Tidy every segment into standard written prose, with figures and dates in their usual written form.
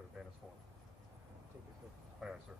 sir, the band is formed. Take it, sir. Aye, aye, sir.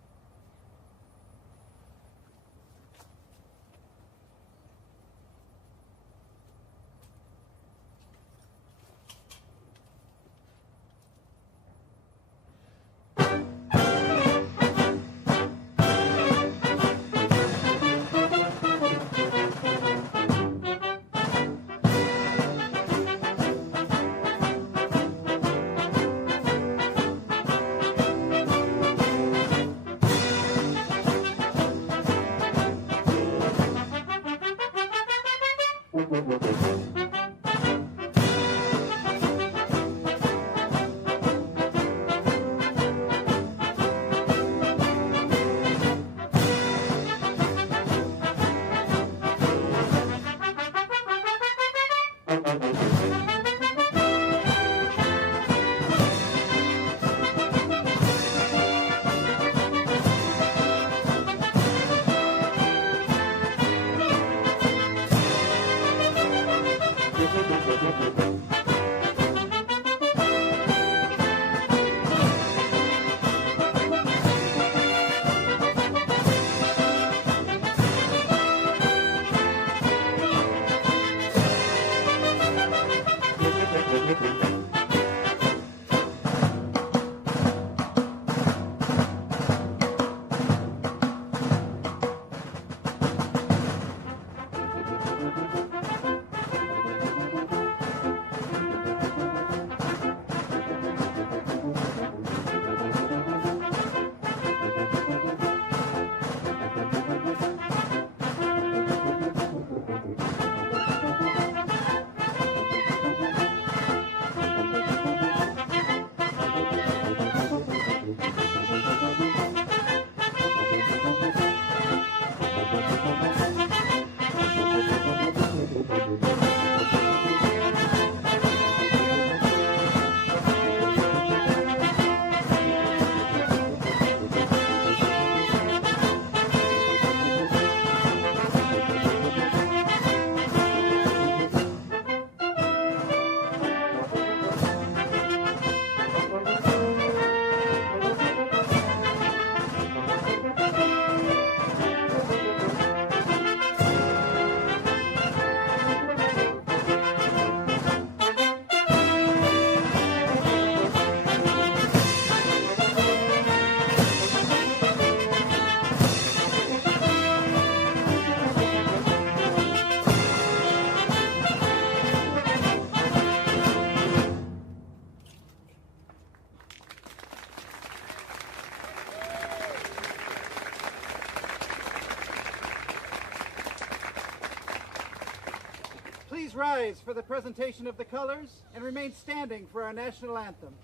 Please rise for the presentation of the colors and remain standing for our national anthem.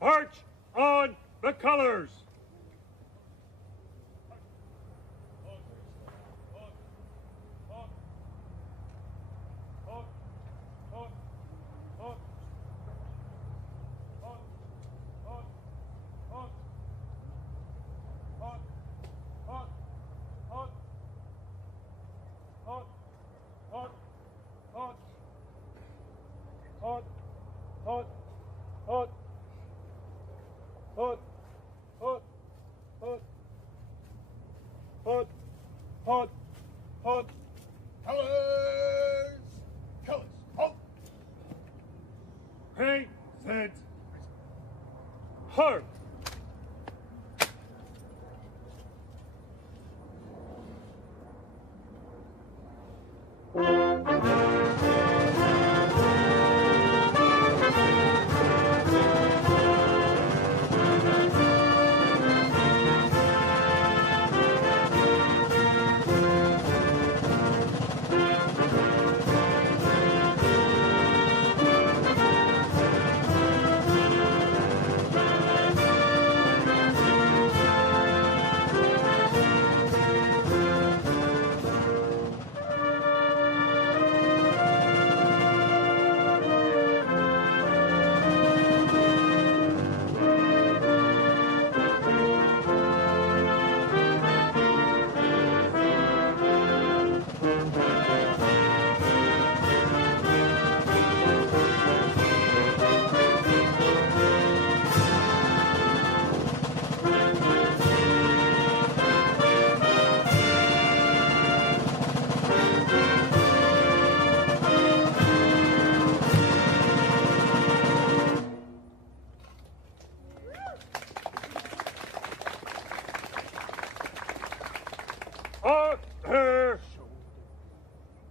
March on the colors! Colors! Colors! Halt! Pay, set, hark!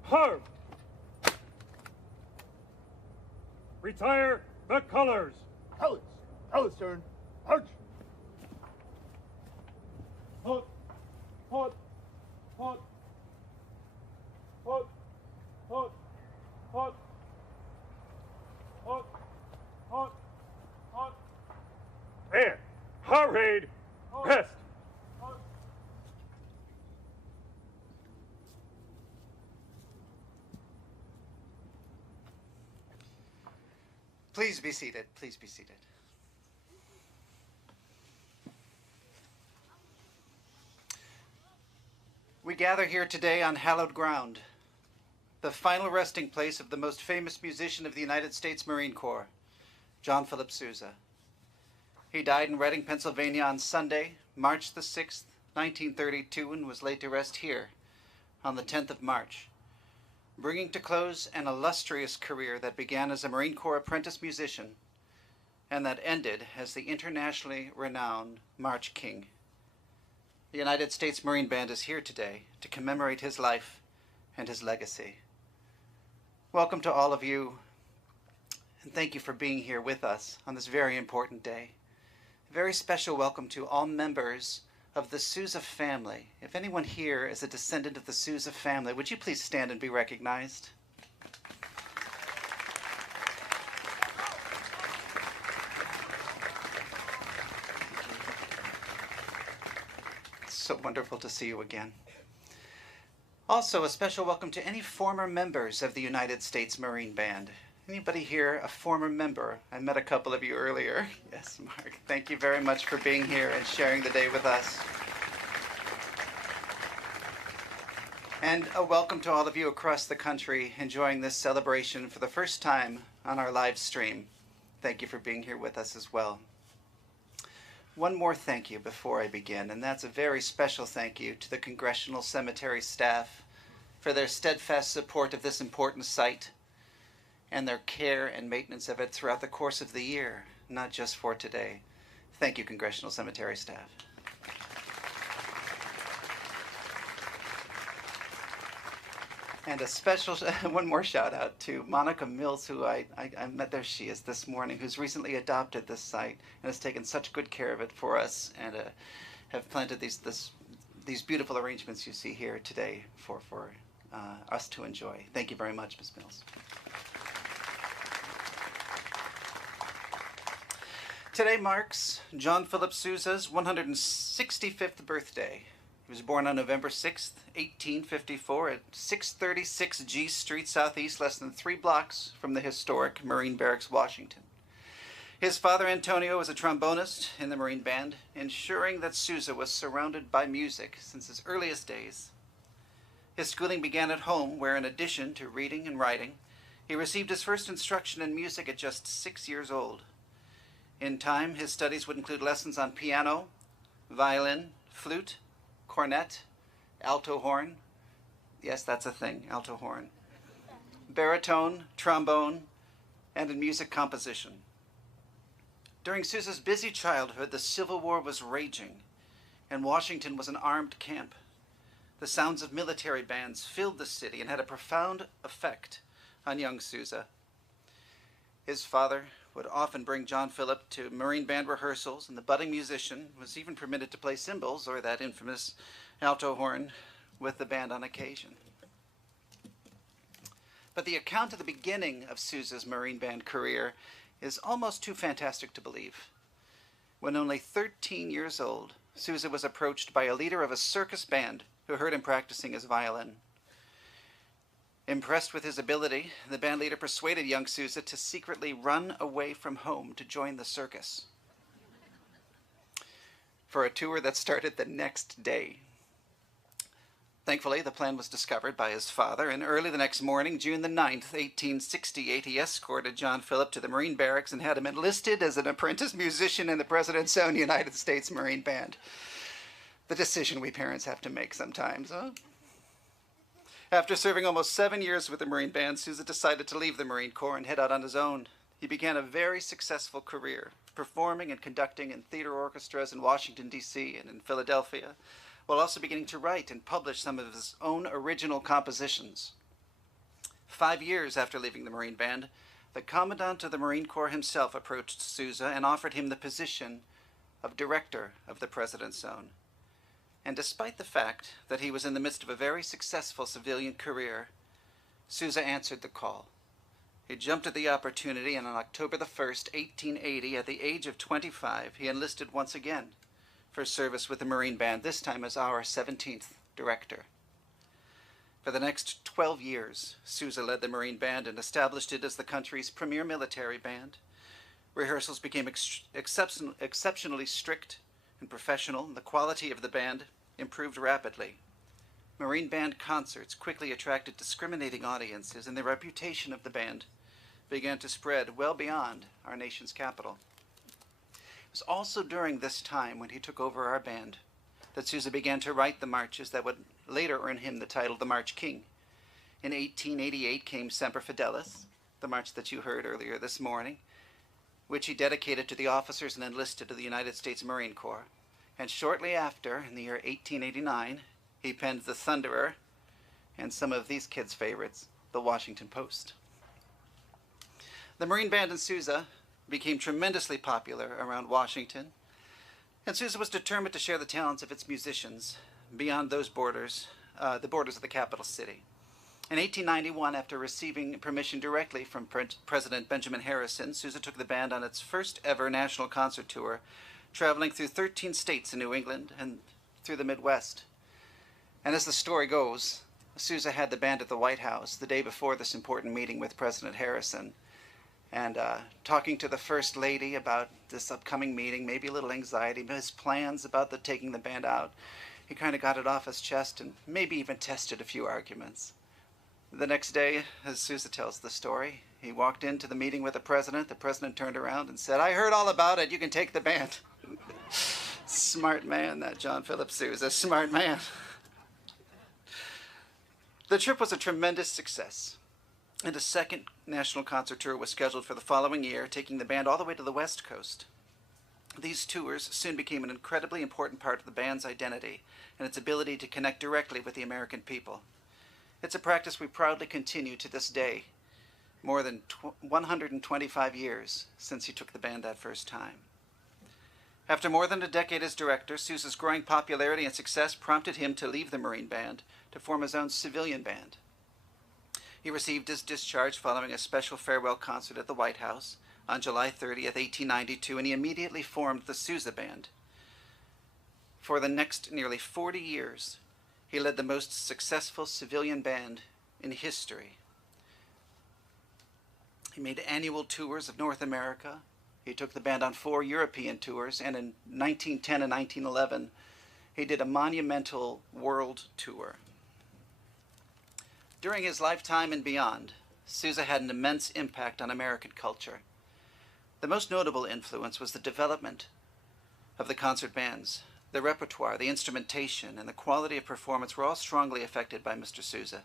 Harv! Retire the colors! Colors! Colors, turn! Arch! Hot! Hot! Hot! Hot! Hot! Hot! Hot! Hot! Hot! And parade! Rest! Please be seated. Please be seated. We gather here today on hallowed ground, the final resting place of the most famous musician of the United States Marine Corps, John Philip Sousa. He died in Reading, Pennsylvania on Sunday, March the 6th, 1932, and was laid to rest here on the 10th of March, bringing to close an illustrious career that began as a Marine Corps apprentice musician and that ended as the internationally renowned March King. The United States Marine Band is here today to commemorate his life and his legacy. Welcome to all of you, and thank you for being here with us on this very important day. A very special welcome to all members of the Sousa family. If anyone here is a descendant of the Sousa family, would you please stand and be recognized? It's so wonderful to see you again. Also, a special welcome to any former members of the United States Marine Band. Anybody here a former member? I met a couple of you earlier. Yes, Mark. Thank you very much for being here and sharing the day with us. And a welcome to all of you across the country enjoying this celebration for the first time on our live stream. Thank you for being here with us as well. One more thank you before I begin, and that's a very special thank you to the Congressional Cemetery staff for their steadfast support of this important site and their care and maintenance of it throughout the course of the year, not just for today. Thank you, Congressional Cemetery staff. And a special, one more shout out to Monica Mills, who I met, there she is this morning, who's recently adopted this site and has taken such good care of it for us and have planted these beautiful arrangements you see here today for us to enjoy. Thank you very much, Ms. Mills. Today marks John Philip Sousa's 165th birthday. He was born on November 6th, 1854 at 636 G Street Southeast, less than 3 blocks from the historic Marine Barracks, Washington. His father, Antonio, was a trombonist in the Marine Band, ensuring that Sousa was surrounded by music since his earliest days. His schooling began at home, where in addition to reading and writing, he received his first instruction in music at just 6 years old. In time, his studies would include lessons on piano, violin, flute, cornet, alto horn. Yes, that's a thing, alto horn. Baritone, trombone, and in music composition. During Sousa's busy childhood, the Civil War was raging, and Washington was an armed camp. The sounds of military bands filled the city and had a profound effect on young Sousa. His father would often bring John Philip to Marine Band rehearsals, and the budding musician was even permitted to play cymbals, or that infamous alto horn, with the band on occasion. But the account of the beginning of Sousa's Marine Band career is almost too fantastic to believe. When only 13 years old, Sousa was approached by a leader of a circus band who heard him practicing his violin. Impressed with his ability, the band leader persuaded young Sousa to secretly run away from home to join the circus for a tour that started the next day. Thankfully, the plan was discovered by his father, and early the next morning, June the 9th, 1868, he escorted John Philip to the Marine Barracks and had him enlisted as an apprentice musician in the President's Own United States Marine Band. The decision we parents have to make sometimes, huh? After serving almost 7 years with the Marine Band, Sousa decided to leave the Marine Corps and head out on his own. He began a very successful career, performing and conducting in theater orchestras in Washington, D.C. and in Philadelphia, while also beginning to write and publish some of his own original compositions. 5 years after leaving the Marine Band, the Commandant of the Marine Corps himself approached Sousa and offered him the position of Director of the President's Zone. And despite the fact that he was in the midst of a very successful civilian career, Sousa answered the call. He jumped at the opportunity, and on October the 1st, 1880, at the age of 25, he enlisted once again for service with the Marine Band, this time as our 17th director. For the next 12 years, Sousa led the Marine Band and established it as the country's premier military band. Rehearsals became exceptionally strict and professional, and the quality of the band improved rapidly. Marine Band concerts quickly attracted discriminating audiences, and the reputation of the band began to spread well beyond our nation's capital. It was also during this time, when he took over our band, that Sousa began to write the marches that would later earn him the title the March King. In 1888 came Semper Fidelis, the march that you heard earlier this morning, which he dedicated to the officers and enlisted of the United States Marine Corps. And shortly after, in the year 1889, he penned the Thunderer and some of these kids' favorites, the Washington Post. The Marine Band and Sousa became tremendously popular around Washington, and Sousa was determined to share the talents of its musicians beyond those borders, the borders of the capital city. In 1891, after receiving permission directly from President Benjamin Harrison, Sousa took the band on its first ever national concert tour, traveling through 13 states in New England and through the Midwest. And as the story goes, Sousa had the band at the White House the day before this important meeting with President Harrison, and talking to the First Lady about this upcoming meeting, maybe a little anxiety, but his plans about taking the band out. He kind of got it off his chest and maybe even tested a few arguments. The next day, as Sousa tells the story, he walked into the meeting with the president. The president turned around and said, "I heard all about it. You can take the band." Smart man, that John Philip Sousa, smart man. The trip was a tremendous success, and a second national concert tour was scheduled for the following year, taking the band all the way to the West Coast. These tours soon became an incredibly important part of the band's identity and its ability to connect directly with the American people. It's a practice we proudly continue to this day, more than 125 years since he took the band that first time. After more than a decade as director, Sousa's growing popularity and success prompted him to leave the Marine Band to form his own civilian band. He received his discharge following a special farewell concert at the White House on July 30th, 1892, and he immediately formed the Sousa Band. For the next nearly 40 years, he led the most successful civilian band in history. He made annual tours of North America. He took the band on 4 European tours, and in 1910 and 1911, he did a monumental world tour. During his lifetime and beyond, Sousa had an immense impact on American culture. The most notable influence was the development of the concert bands. The repertoire, the instrumentation, and the quality of performance were all strongly affected by Mr. Sousa.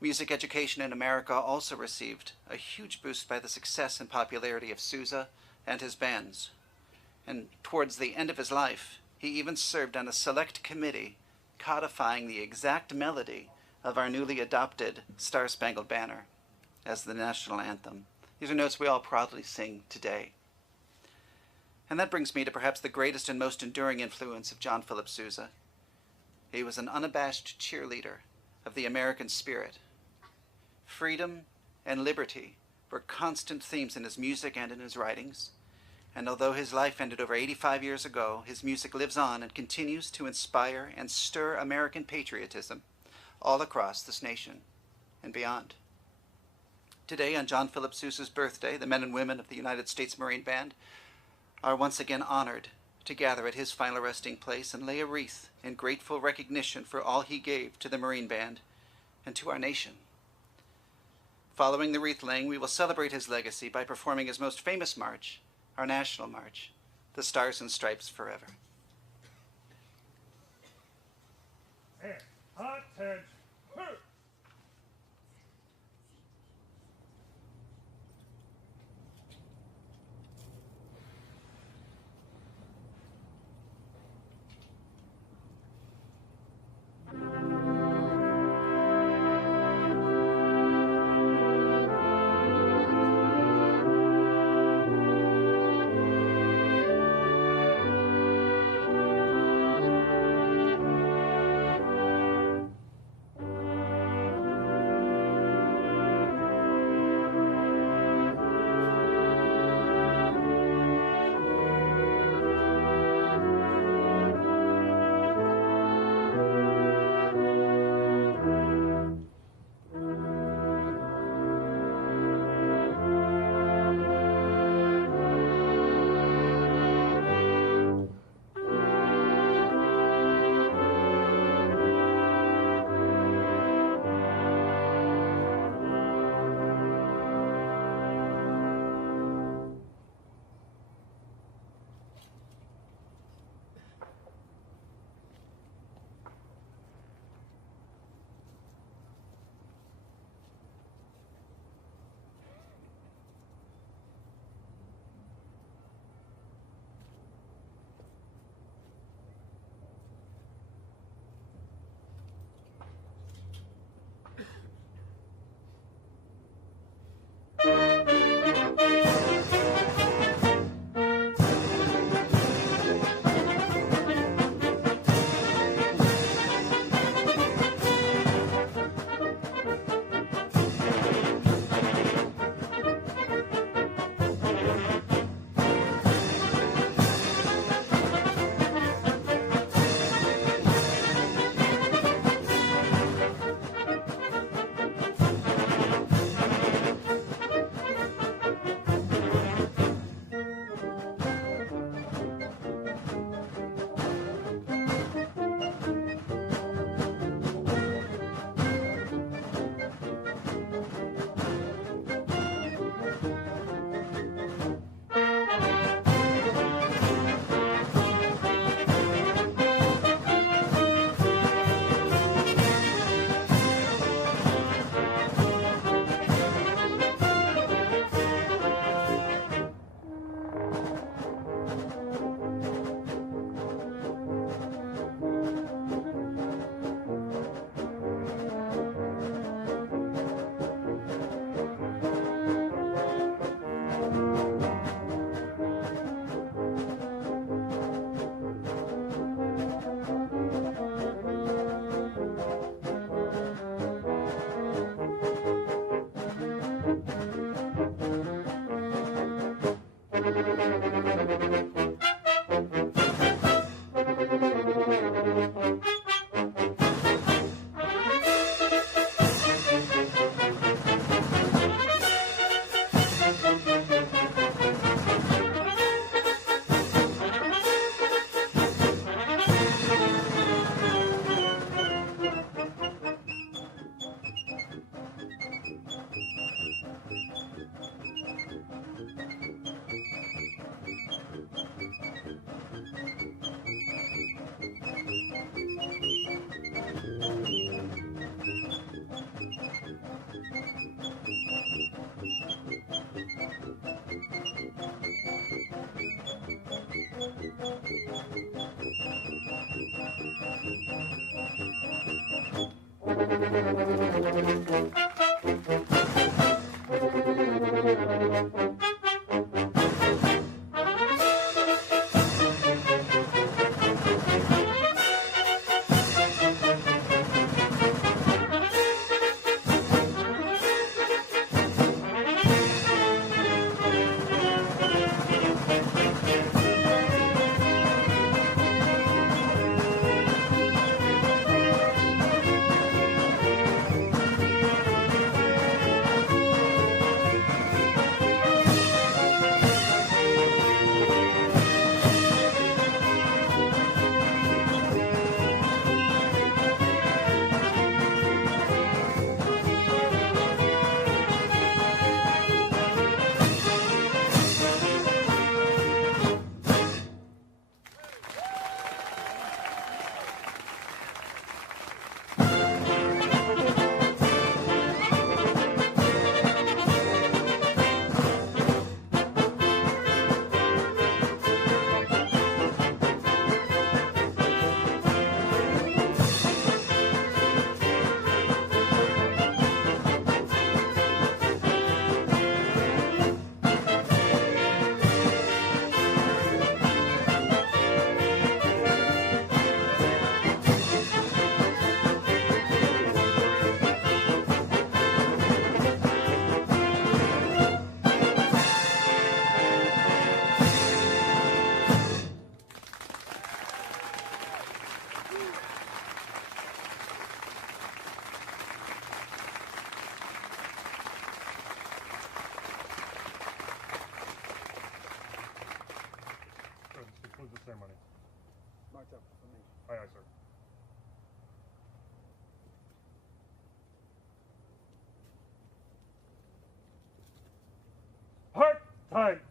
Music education in America also received a huge boost by the success and popularity of Sousa and his bands. And towards the end of his life, he even served on a select committee codifying the exact melody of our newly adopted Star-Spangled Banner as the national anthem. These are notes we all proudly sing today. And that brings me to perhaps the greatest and most enduring influence of John Philip Sousa. He was an unabashed cheerleader of the American spirit. Freedom and liberty were constant themes in his music and in his writings. And although his life ended over 85 years ago, his music lives on and continues to inspire and stir American patriotism all across this nation and beyond. Today, on John Philip Sousa's birthday, the men and women of the United States Marine Band are once again honored to gather at his final resting place and lay a wreath in grateful recognition for all he gave to the Marine Band and to our nation. Following the wreath laying, we will celebrate his legacy by performing his most famous march, our national march, the Stars and Stripes Forever. And attention. Concludes the ceremony. Marked up for me. Aye, aye, sir. Part time.